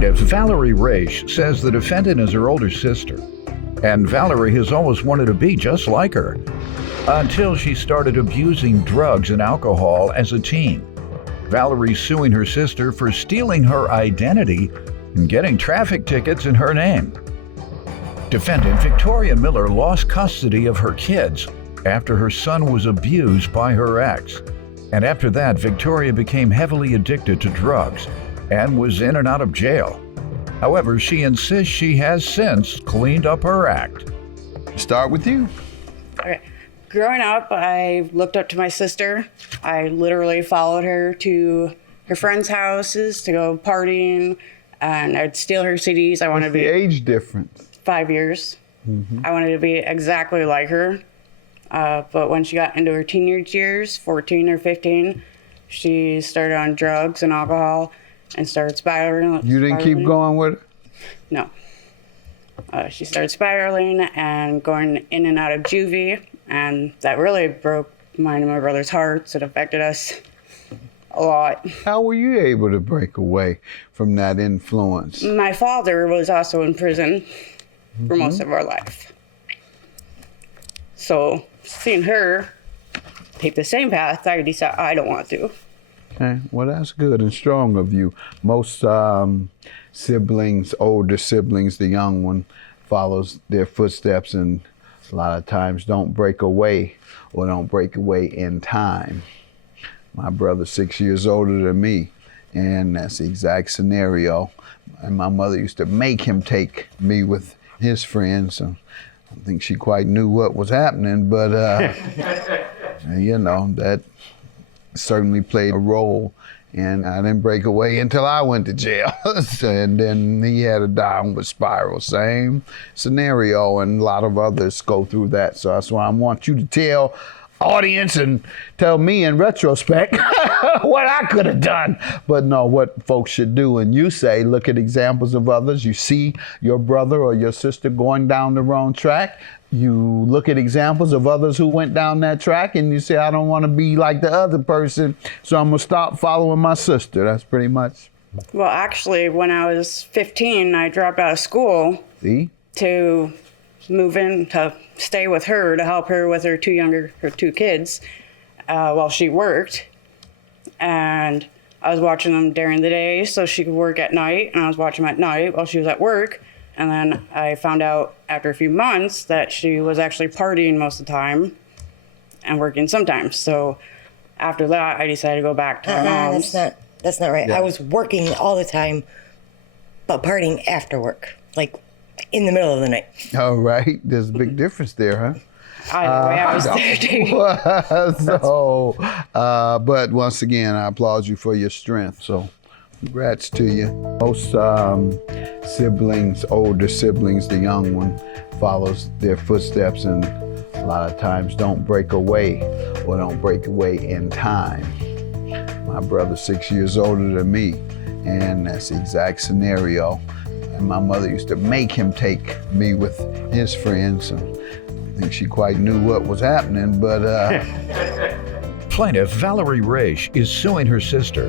Plaintiff Valerie Raish says the defendant is her older sister, and Valerie has always wanted to be just like her until she started abusing drugs and alcohol as a teen. Valerie's suing her sister for stealing her identity and getting traffic tickets in her name. Defendant Victoria Miller lost custody of her kids after her son was abused by her ex. And after that, Victoria became heavily addicted to drugs and was in and out of jail. However, she insists she has since cleaned up her act. Start with you. Okay. Growing up, I looked up to my sister. I literally followed her to her friends' houses to go partying, and I'd steal her CDs. I wanted to be The age difference. 5 years. I wanted to be exactly like her. But when she got into her teenage years, 14 or 15, she started on drugs and alcohol and started spiraling. You didn't keep going with it? No. She started spiraling and going in and out of juvie, and that really broke mine and my brother's hearts. It affected us a lot. How were you able to break away from that influence? My father was also in prison for most of our life. So seeing her take the same path, I decided I don't want to. Okay, well, that's good and strong of you. Most siblings, older siblings, the young one follows their footsteps and a lot of times don't break away or don't break away in time. My brother's 6 years older than me, and that's the exact scenario. And my mother used to make him take me with his friends. So I don't think she quite knew what was happening, but you know, that certainly played a role. And I didn't break away until I went to jail. And then he had a downward spiral. Same scenario, and a lot of others go through that. So that's why I want you to tell audience and tell me in retrospect what I could have done, but no, what folks should do. And you say, look at examples of others. You see your brother or your sister going down the wrong track. You look at examples of others who went down that track and you say, I don't want to be like the other person, so I'm going to stop following my sister. That's pretty much. Well, actually, when I was 15, I dropped out of school to move in to stay with her, to help her with her two kids while she worked. And I was watching them during the day so she could work at night, and I was watching them at night while she was at work. And then I found out after a few months that she was actually partying most of the time and working sometimes. So after that, I decided to go back to my mom's. That's not right. Yeah. I was working all the time, but partying after work, like in the middle of the night. All right. There's a big difference there, huh? Either way, I was there. So, but once again, I applaud you for your strength. So congrats to you. Most siblings, older siblings, the young one follows their footsteps and a lot of times don't break away or don't break away in time. My brother's 6 years older than me, and that's the exact scenario. And my mother used to make him take me with his friends. So I think she quite knew what was happening, but Plaintiff Valerie Raish is suing her sister,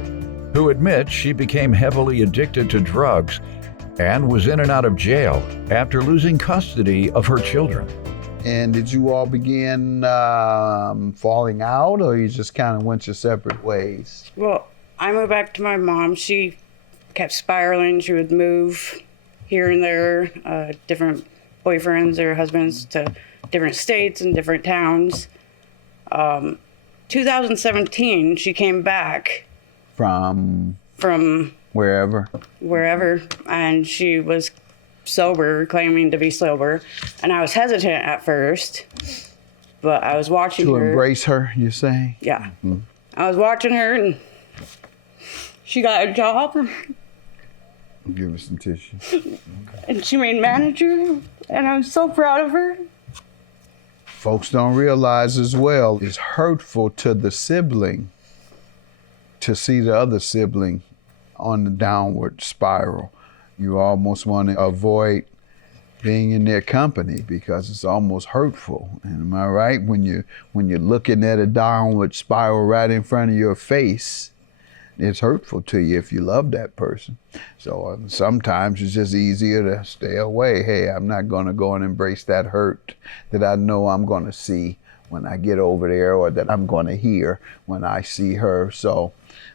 who admits she became heavily addicted to drugs and was in and out of jail after losing custody of her children. And did you all begin falling out, or you just kind of went your separate ways? Well, I moved back to my mom. She kept spiraling. She would move here and there, different boyfriends or husbands to different states and different towns. 2017, she came back. From wherever, and she was sober, claiming to be sober, and I was hesitant at first, but I was watching her. To embrace her, you say? Yeah. Mm-hmm. I was watching her, and she got a job. Give her some tissue. And she made manager, and I'm so proud of her. Folks don't realize as well, it's hurtful to the sibling to see the other sibling on the downward spiral. You almost want to avoid being in their company because it's almost hurtful. And am I right? When you're looking at a downward spiral right in front of your face, it's hurtful to you if you love that person. So sometimes it's just easier to stay away. Hey, I'm not going to go and embrace that hurt that I know I'm going to see when I get over there, or that I'm going to hear when I see her. So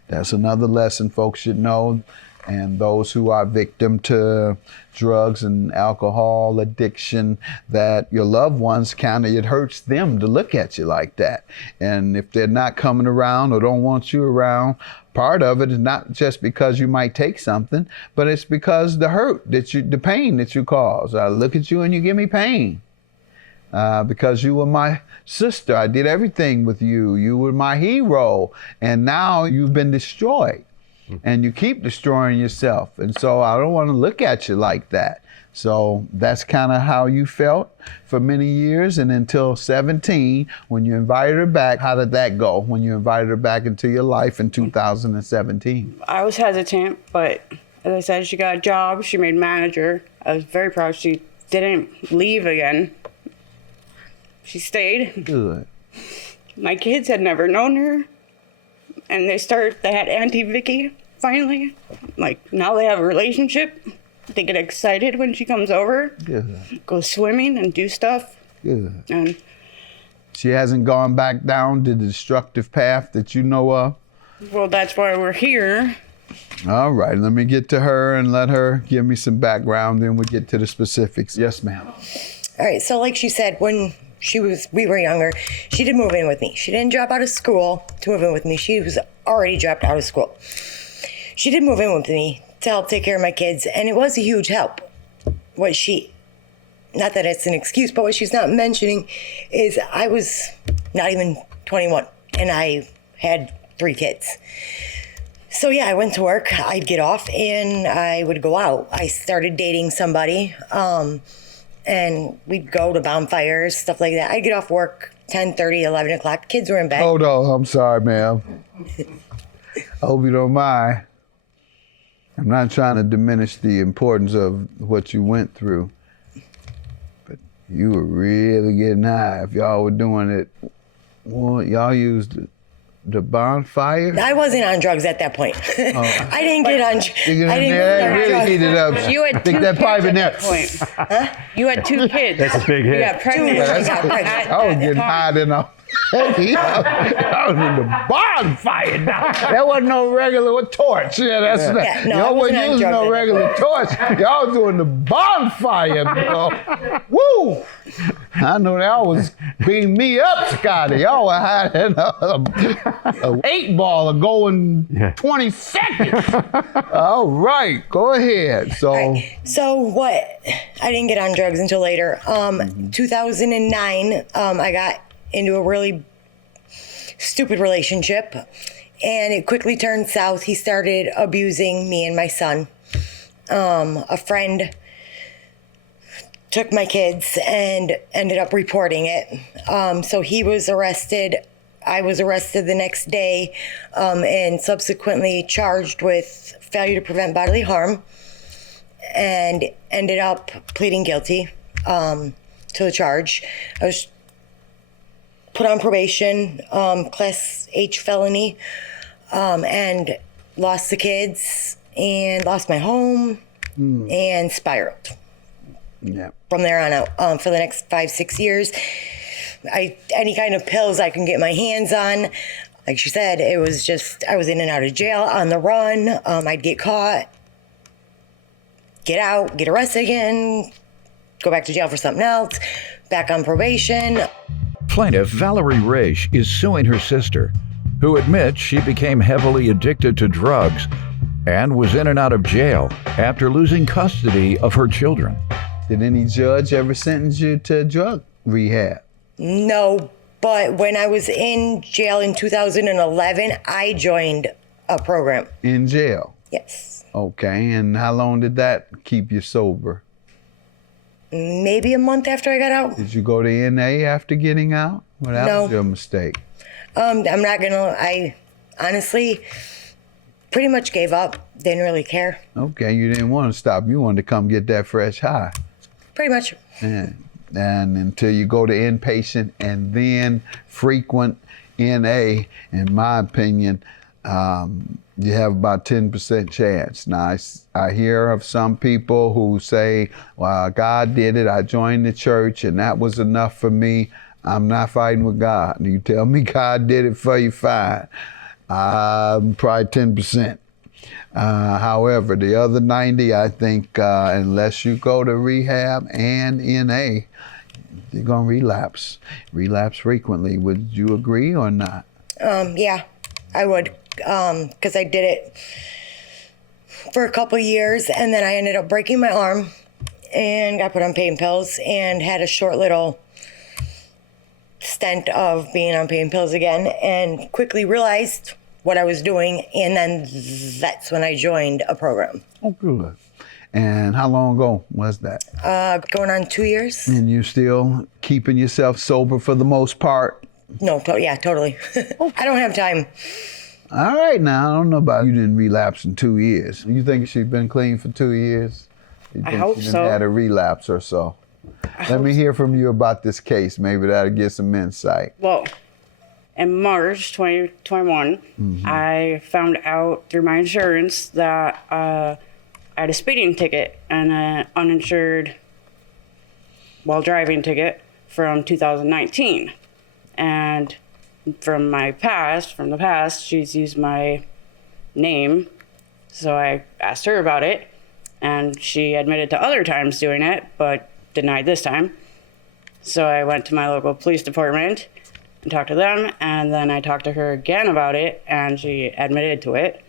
that's another lesson folks should know. And those who are victim to drugs and alcohol addiction, that your loved ones it hurts them to look at you like that. And if they're not coming around or don't want you around, part of it is not just because you might take something, but it's because the pain that you cause. I look at you and you give me pain. Because you were my sister. I did everything with you. You were my hero. And now you've been destroyed. And you keep destroying yourself. And so I don't want to look at you like that. So that's kind of how you felt for many years. And until 17, when you invited her back, how did that go when you invited her back into your life in 2017? I was hesitant, but as I said, she got a job. She made manager. I was very proud she didn't leave again. She stayed. Good. My kids had never known her. And they had Auntie Vicky, finally. Like, now they have a relationship. They get excited when she comes over. Good. Go swimming and do stuff. Good. And she hasn't gone back down the destructive path that you know of? Well, that's why we're here. All right, let me get to her and let her give me some background, then we'll get to the specifics. Yes, ma'am. All right, so like she said, when we were younger, she did move in with me. She didn't drop out of school to move in with me. She was already dropped out of school. She did move in with me to help take care of my kids, and it was a huge help. Not that it's an excuse, but what she's not mentioning is I was not even 21, and I had 3 kids. So yeah, I went to work, I'd get off, and I would go out. I started dating somebody, and we'd go to bonfires, stuff like that. I'd get off work 10:30, 11 o'clock. Kids were in bed. Hold on, I'm sorry, ma'am. I hope you don't mind. I'm not trying to diminish the importance of what you went through, but you were really getting high. If y'all were doing it, well, y'all used the bonfire? I wasn't on drugs at that point. I didn't get on drugs. Really heated up. You had 2 Stick that kids pipe at in there. that point. Huh? You had 2 kids. That's a big hit. You got pregnant. I was getting high then. I was in the bonfire now. That wasn't no regular torch. Yeah, that's not. Yeah, no, Y'all wasn't using no regular torch. Y'all was doing the bonfire, bro. Woo! I know y'all was beating me up, Scotty. Y'all were hiding a 8-ball going 20 seconds. All right, go ahead. So what? I didn't get on drugs until later. 2009, I got into a really stupid relationship, and it quickly turned south. He started abusing me and my son. A friend took my kids and ended up reporting it. So he was arrested. I was arrested the next day, and subsequently charged with failure to prevent bodily harm, and ended up pleading guilty to the charge. I was put on probation, class H felony, and lost the kids and lost my home and spiraled. Yeah. From there on out, for the next 5-6 years, any kind of pills I can get my hands on. Like she said, it was just, I was in and out of jail, on the run. I'd get caught, get out, get arrested again, go back to jail for something else, back on probation. Plaintiff Valerie Raish is suing her sister, who admits she became heavily addicted to drugs and was in and out of jail after losing custody of her children. Did any judge ever sentence you to drug rehab? No, but when I was in jail in 2011, I joined a program. In jail? Yes. Okay, and how long did that keep you sober? Maybe a month after I got out. Did you go to NA after getting out? Well, that No. was your mistake. I'm not gonna, I honestly pretty much gave up. Didn't really care. Okay, you didn't want to stop. You wanted to come get that fresh high. Pretty much. And until you go to inpatient and then frequent NA, in my opinion, you have about 10% chance. Now, I hear of some people who say, well, God did it. I joined the church and that was enough for me. I'm not fighting with God. You tell me God did it for you, fine. Probably 10%. However, the other 90, I think, unless you go to rehab and NA, you're going to relapse frequently. Would you agree or not? Yeah, I would. Because I did it for a couple years, and then I ended up breaking my arm and got put on pain pills and had a short little stint of being on pain pills again, and quickly realized what I was doing, and then that's when I joined a program. Oh, good. And how long ago was that? Going on 2 years. And you still keeping yourself sober for the most part? No, yeah, totally. I don't have time. All right, now, I don't know about you didn't relapse in 2 years. You think she's been clean for 2 years? You think I hope she so. didn't had a relapse or so? Let me hear from you about this case. Maybe that'll get some insight. Well, in March 2021, I found out through my insurance that I had a speeding ticket and an uninsured while driving ticket from 2019. And from the past, she's used my name. So I asked her about it, and she admitted to other times doing it, but denied this time. So I went to my local police department and talked to them, and then I talked to her again about it, and she admitted to it.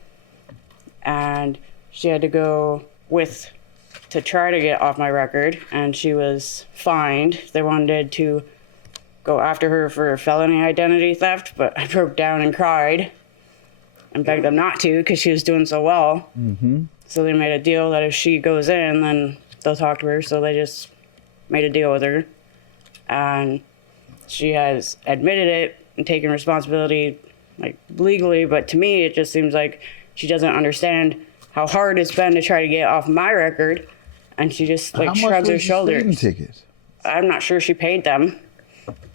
And she had to go to try to get off my record, and she was fined. They wanted to go after her for felony identity theft, but I broke down and cried and begged them not to because she was doing so well. So they made a deal that if she goes in, then they'll talk to her. So they just made a deal with her, and she has admitted it and taken responsibility, like, legally. But to me, it just seems like she doesn't understand how hard it's been to try to get off my record, and she just shrugs her shoulders. How much was the speeding ticket? I'm not sure she paid them.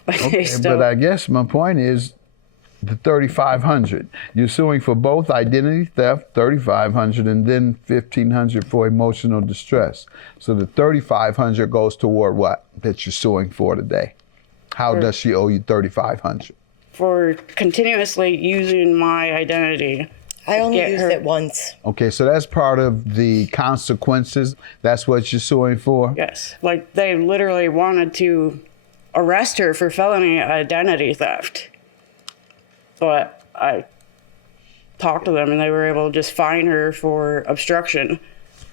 But, Okay, but I guess my point is the $3,500. You're suing for both identity theft, $3,500, and then $1,500 for emotional distress. So the $3,500 goes toward what that you're suing for today? How does she owe you $3,500? For continuously using my identity. I only used it once. Okay, so that's part of the consequences. That's what you're suing for? Yes. Like, they literally wanted to arrest her for felony identity theft. But I talked to them, and they were able to just fine her for obstruction.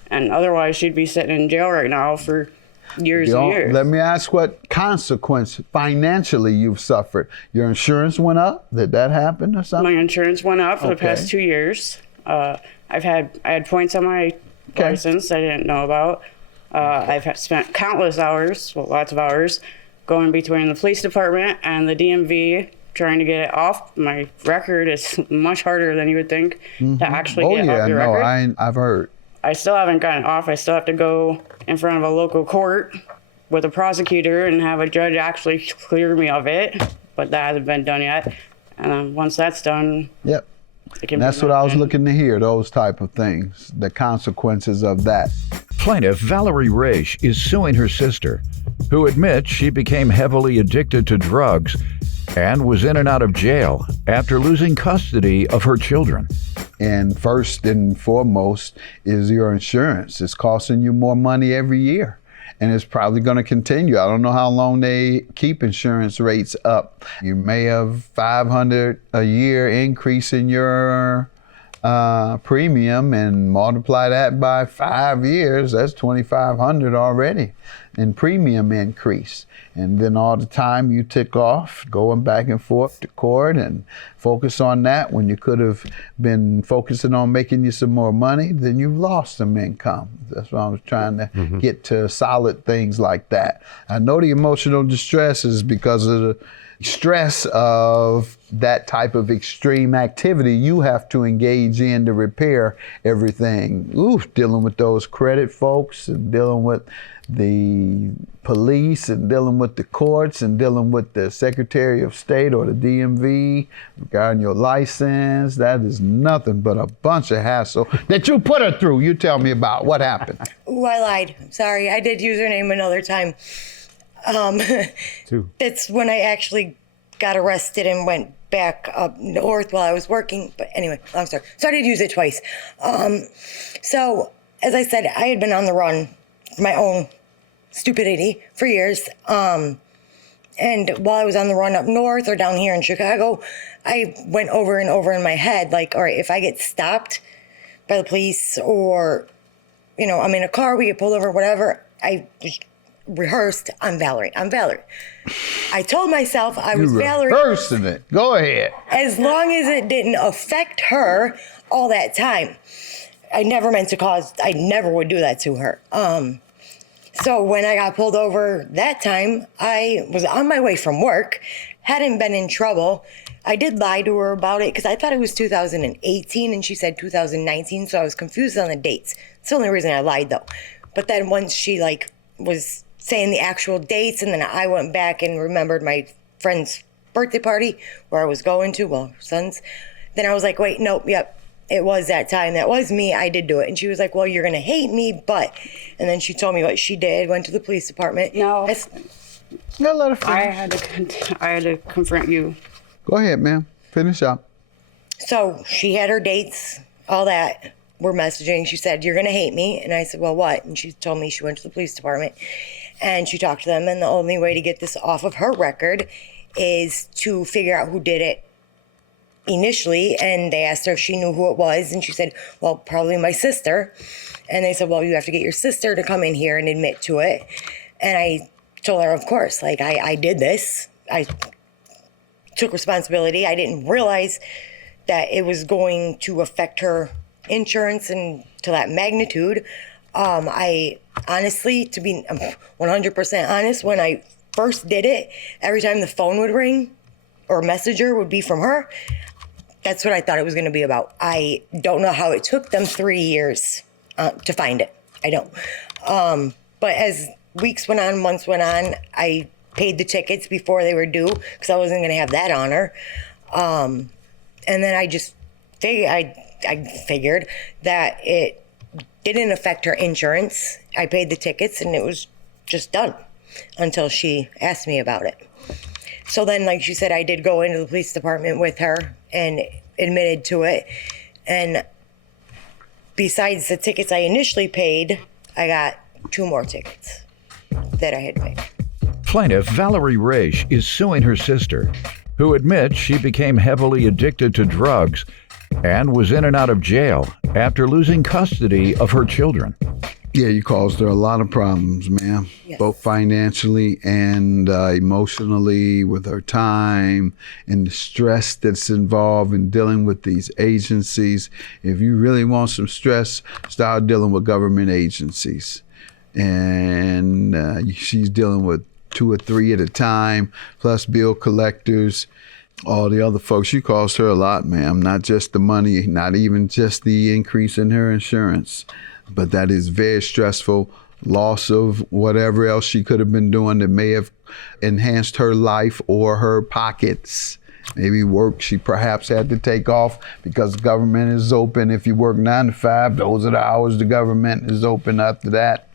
And otherwise, she'd be sitting in jail right now for years and years. Let me ask what consequence financially you've suffered. Your insurance went up? Did that happen or something? My insurance went up for the past 2 years. I had points on my license I didn't know about. I've spent countless hours, well, lots of hours, going between the police department and the DMV trying to get it off my record. Is much harder than you would think to actually get off your record. I've heard. I still haven't gotten off. I still have to go in front of a local court with a prosecutor and have a judge actually clear me of it, but that hasn't been done yet. And then once that's done, yep. That's what I was looking to hear, those type of things, the consequences of that. Plaintiff Valerie Raish is suing her sister, who admits she became heavily addicted to drugs and was in and out of jail after losing custody of her children. And first and foremost is your insurance. It's costing you more money every year, and it's probably going to continue. I don't know how long they keep insurance rates up. You may have $500 a year increase in your premium, and multiply that by 5 years, that's $2,500 already in premium increase. And then all the time you took off going back and forth to court and focus on that when you could have been focusing on making you some more money, then you've lost some income. That's why I was trying to get to solid things like that. I know the emotional distress is because of stress of that type of extreme activity you have to engage in to repair everything. Dealing with those credit folks and dealing with the police and dealing with the courts and dealing with the Secretary of State or the DMV regarding your license. That is nothing but a bunch of hassle that you put her through. You tell me about what happened. Ooh, I lied. Sorry, I did use her name another time. That's when I actually got arrested and went back up north while I was working. But anyway, long story. So I did use it twice. So as I said, I had been on the run for my own stupidity for years. And while I was on the run up north or down here in Chicago, I went over and over in my head, like, all right, if I get stopped by the police or, you know, I'm in a car, we get pulled over, whatever, I just rehearsed, I'm Valerie. I told myself I was Valerie. Rehearsing it. Go ahead. As long as it didn't affect her all that time. I never meant to cause, I never would do that to her. So when I got pulled over that time, I was on my way from work, hadn't been in trouble. I did lie to her about it because I thought it was 2018 and she said 2019, so I was confused on the dates. It's the only reason I lied though. But then once she was saying the actual dates, and then I went back and remembered my friend's birthday party where I was going to, well, her son's. Then I was like, wait, nope, yep, it was that time. That was me. I did do it. And she was like, well, you're going to hate me, but. And then she told me what she did, went to the police department. No. No, let her finish. I had to confront you. Go ahead, ma'am. Finish up. So she had her dates, all that. We're messaging. She said, you're going to hate me. And I said, well, what? And she told me she went to the police department and she talked to them. And the only way to get this off of her record is to figure out who did it initially. And they asked her if she knew who it was. And she said, well, probably my sister. And they said, well, you have to get your sister to come in here and admit to it. And I told her, of course, I did this. I took responsibility. I didn't realize that it was going to affect her insurance and to that magnitude. I honestly, to be 100% honest, when I first did it, every time the phone would ring or messenger would be from her, that's what I thought it was going to be about. I don't know how it took them 3 years to find it. I don't. But as weeks went on, months went on, I paid the tickets before they were due because I wasn't going to have that on her. And then I just I figured that it didn't affect her insurance. I paid the tickets and it was just done until she asked me about it. So then, like she said, I did go into the police department with her and admitted to it. And besides the tickets I initially paid, I got 2 more tickets that I had paid. Plaintiff Valerie Raish is suing her sister, who admits she became heavily addicted to drugs and was in and out of jail after losing custody of her children. Yeah, you caused her a lot of problems, ma'am, yes. Both financially and emotionally, with her time and the stress that's involved in dealing with these agencies. If you really want some stress, start dealing with government agencies. And she's dealing with 2 or 3 at a time, plus bill collectors, all the other folks. You cost her a lot, ma'am, not just the money, not even just the increase in her insurance. But that is very stressful. Loss of whatever else she could have been doing that may have enhanced her life or her pockets. Maybe work she perhaps had to take off because government is open. If you work 9 to 5, those are the hours the government is open. After that,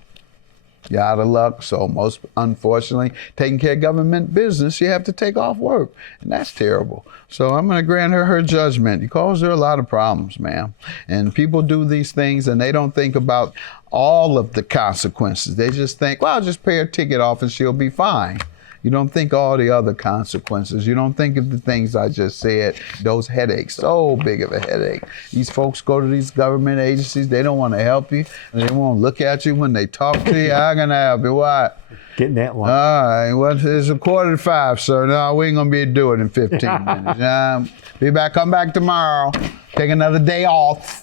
you're out of luck. So most unfortunately, taking care of government business, you have to take off work. And that's terrible. So I'm going to grant her judgment. You cause her a lot of problems, ma'am. And people do these things and they don't think about all of the consequences. They just think, well, I'll just pay her ticket off and she'll be fine. You don't think all the other consequences. You don't think of the things I just said, those headaches, so big of a headache. These folks go to these government agencies, they don't want to help you. And they won't look at you when they talk to you. How can I help you? What? Getting that one. All right, well, it's 4:45, sir. No, we ain't going to be able to do it in 15 minutes. Come back tomorrow. Take another day off.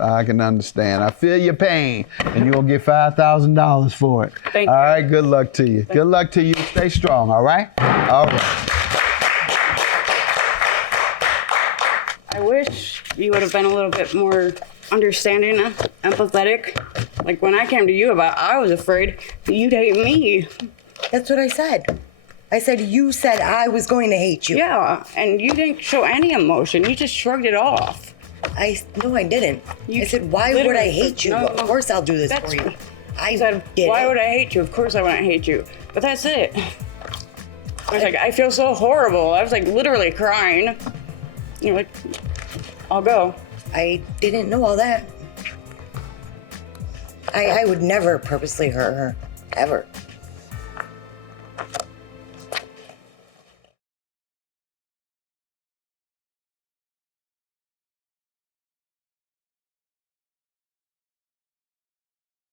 I can understand. I feel your pain, and you'll get $5,000 for it. Thank you. All right, good luck to you. Good luck to you. Stay strong, all right? All right. you would have been a little bit more understanding, empathetic. Like when I came to you about, I was afraid that you'd hate me. That's what I said. I said, you said I was going to hate you. Yeah, and you didn't show any emotion. You just shrugged it off. No, I didn't. You I said, why would I hate you? No, Of course I'll do this that's- for you. I said, did why it. would I hate you? Of course I wouldn't hate you. But that's it. I was like, I feel so horrible. I was like literally crying. You're like, I'll go. I didn't know all that. I would never purposely hurt her, ever.